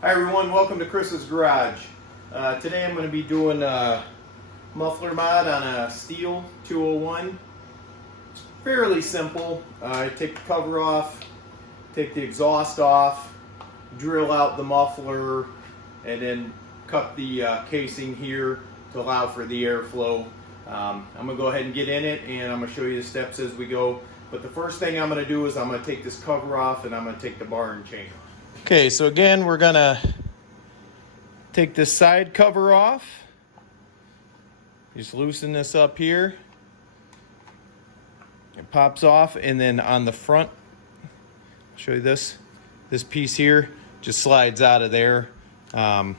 Hi everyone, welcome to Chris's Garage. Today I'm going to be doing a muffler mod on a Stihl 201. It's fairly simple. Take the cover off, take the exhaust off, drill out the muffler, and then cut the casing here to allow for the airflow. I'm going to go ahead and get in it, and I'm going to show you the steps as we go. But the first thing I'm going to do is I'm going to take this cover off, and I'm going to take the bar and chain off. Okay, so again, we're gonna take this side cover off. Just loosen this up here. It pops off, and then on the front, I'll show you this piece here just slides out of there. And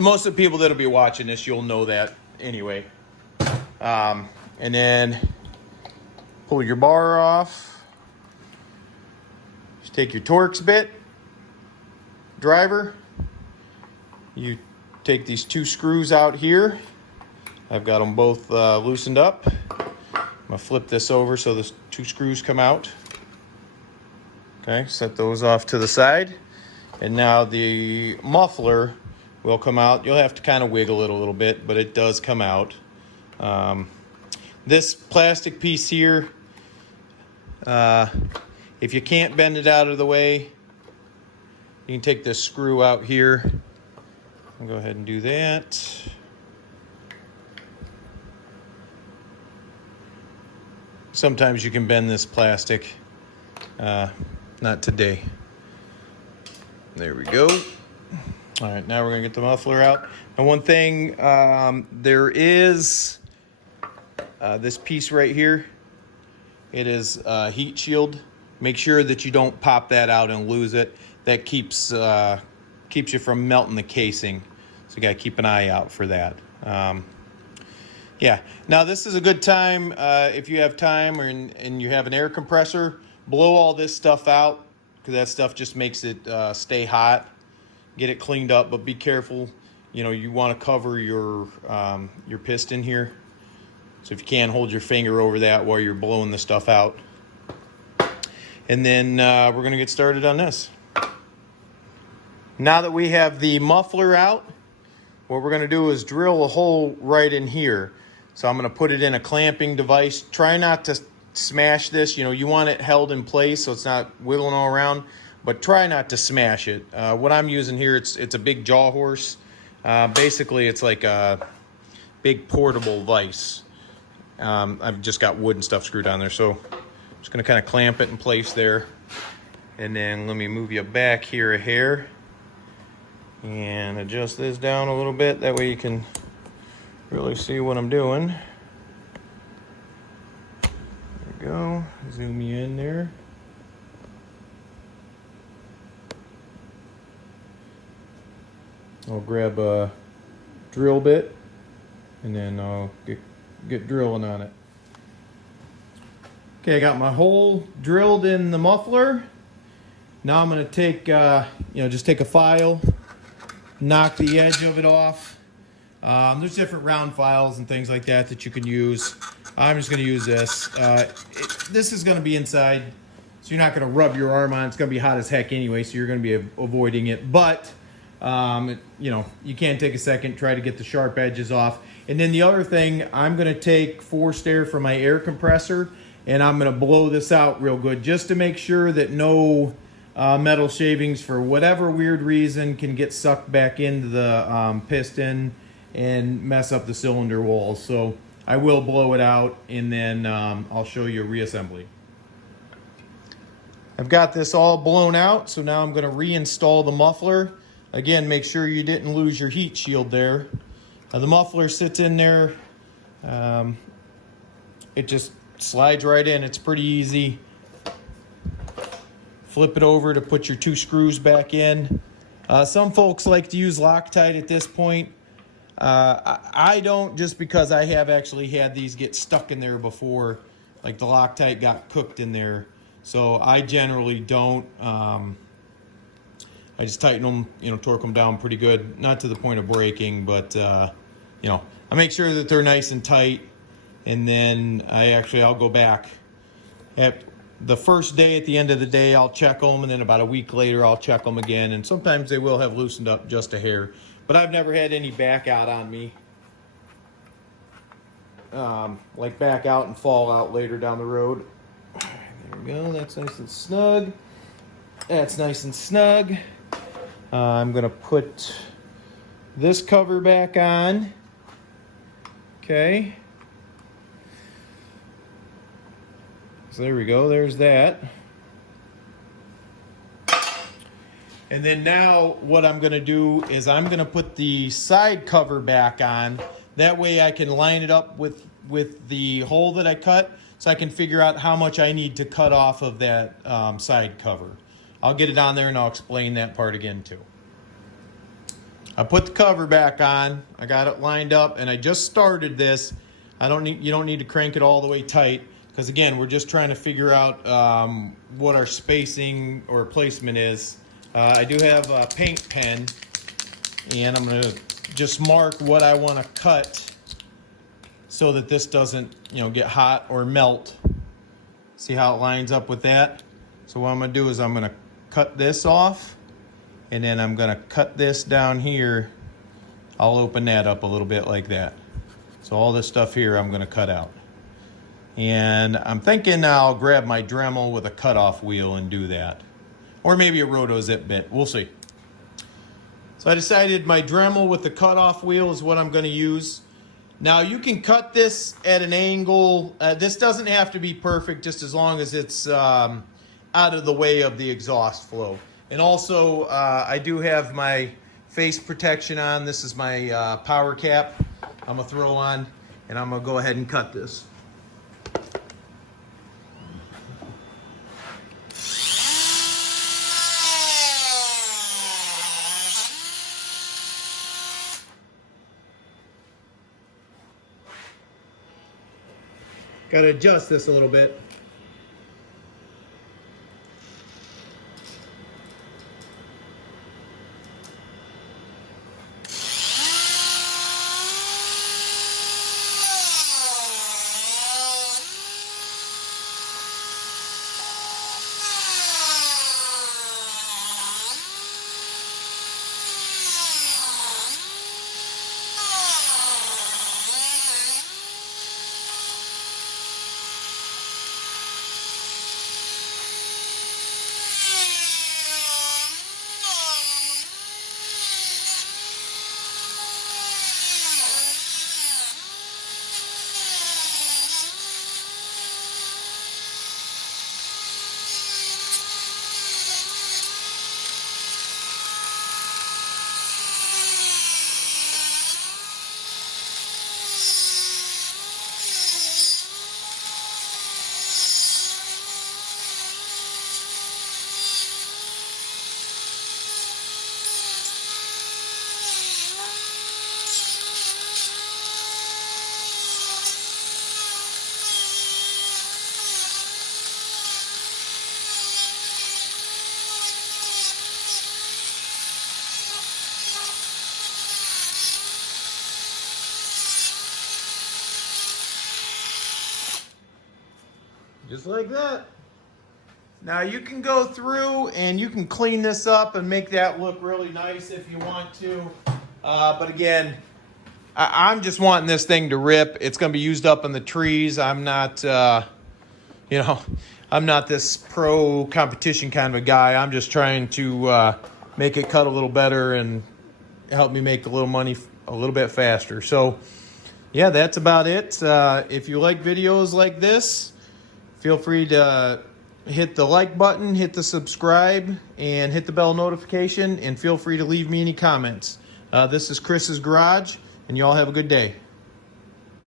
most of the people that'll be watching this, you'll know that anyway. And then pull your bar off. Just take your Torx bit. Driver, you take these two screws out here. I've got them both loosened up. I'm gonna flip this over so the two screws come out. Okay, set those off to the side. And now the muffler will come out. You'll have to kind of wiggle it a little bit, but it does come out. This plastic piece here, if you can't bend it out of the way, you can take this screw out here. I'll go ahead and do that. Sometimes you can bend this plastic. Not today. There we go. All right, now we're gonna get the muffler out. And one thing, there is this piece right here. It is a heat shield. Make sure that you don't pop that out and lose it. That keeps you from melting the casing. So you gotta keep an eye out for that. Yeah, now this is a good time, if you have time and you have an air compressor, blow all this stuff out, because that stuff just makes it stay hot. Get it cleaned up, but be careful. You know, you wanna cover your piston here. So if you can, hold your finger over that while you're blowing the stuff out. And then we're gonna get started on this. Now that we have the muffler out, what we're going to do is drill a hole right in here. So I'm going to put it in a clamping device. Try not to smash this. You know, you want it held in place so it's not wiggling all around, but try not to smash it. What I'm using here, it's a big jaw horse. Basically, it's like a big portable vise. I've just got wood and stuff screwed on there, so I'm just going to kind of clamp it in place there. And then let me move you back here a hair. And adjust this down a little bit, that way you can really see what I'm doing. There we go, zoom you in there. I'll grab a drill bit and then I'll get drilling on it. Okay, I got my hole drilled in the muffler. Now I'm gonna take, just take a file, knock the edge of it off. There's different round files and things like that you can use. I'm just going to use this. This is going to be inside, so you're not going to rub your arm on. It's going to be hot as heck anyway, so you're going to be avoiding it. But, you can take a second, try to get the sharp edges off. And then the other thing, I'm going to take forced air from my air compressor, and I'm going to blow this out real good, just to make sure that no metal shavings, for whatever weird reason, can get sucked back into the piston and mess up the cylinder walls. So I will blow it out, and then I'll show you a reassembly. I've got this all blown out, so now I'm going to reinstall the muffler. Again, make sure you didn't lose your heat shield there. The muffler sits in there. It just slides right in. It's pretty easy. Flip it over to put your two screws back in. Some folks like to use Loctite at this point. I don't, just because I have actually had these get stuck in there before. Like the Loctite got cooked in there. So I generally don't. I just tighten them, torque them down pretty good. Not to the point of breaking, but, I make sure that they're nice and tight. And then I'll go back. the first day at the end of the day I'll check them, and then about a week later I'll check them again, and sometimes they will have loosened up just a hair, but I've never had any back out on me, like back out and fall out later down the road. There we go, that's nice and snug. That's nice and snug. I'm gonna put this cover back on. Okay. So there we go, there's that. And then now what I'm gonna do is I'm gonna put the side cover back on. That way I can line it up with the hole that I cut, so I can figure out how much I need to cut off of that side cover. I'll get it on there and I'll explain that part again too. I put the cover back on, I got it lined up, and I just started this. You don't need to crank it all the way tight, because again, we're just trying to figure out what our spacing or placement is. I do have a paint pen, and I'm gonna just mark what I want to cut so that this doesn't, get hot or melt. See how it lines up with that? So what I'm gonna do is I'm gonna cut this off, and then I'm gonna cut this down here. I'll open that up a little bit like that. So all this stuff here I'm gonna cut out. And I'm thinking I'll grab my Dremel with a cutoff wheel and do that. Or maybe a roto zip bit, we'll see. So I decided my Dremel with the cutoff wheel is what I'm gonna use. Now you can cut this at an angle. This doesn't have to be perfect, just as long as it's out of the way of the exhaust flow. And also, I do have my face protection on. This is my power cap I'm gonna throw on, and I'm gonna go ahead and cut this. Got to adjust this a little bit. Just like that. Now you can go through and you can clean this up and make that look really nice if you want to. But again, I'm just wanting this thing to rip. It's going to be used up in the trees. I'm not, I'm not this pro competition kind of a guy. I'm just trying to make it cut a little better and help me make a little money a little bit faster. So yeah, that's about it. If you like videos like this, feel free to hit the like button, hit the subscribe, and hit the bell notification, and feel free to leave me any comments. This is Chris's Garage, and y'all have a good day.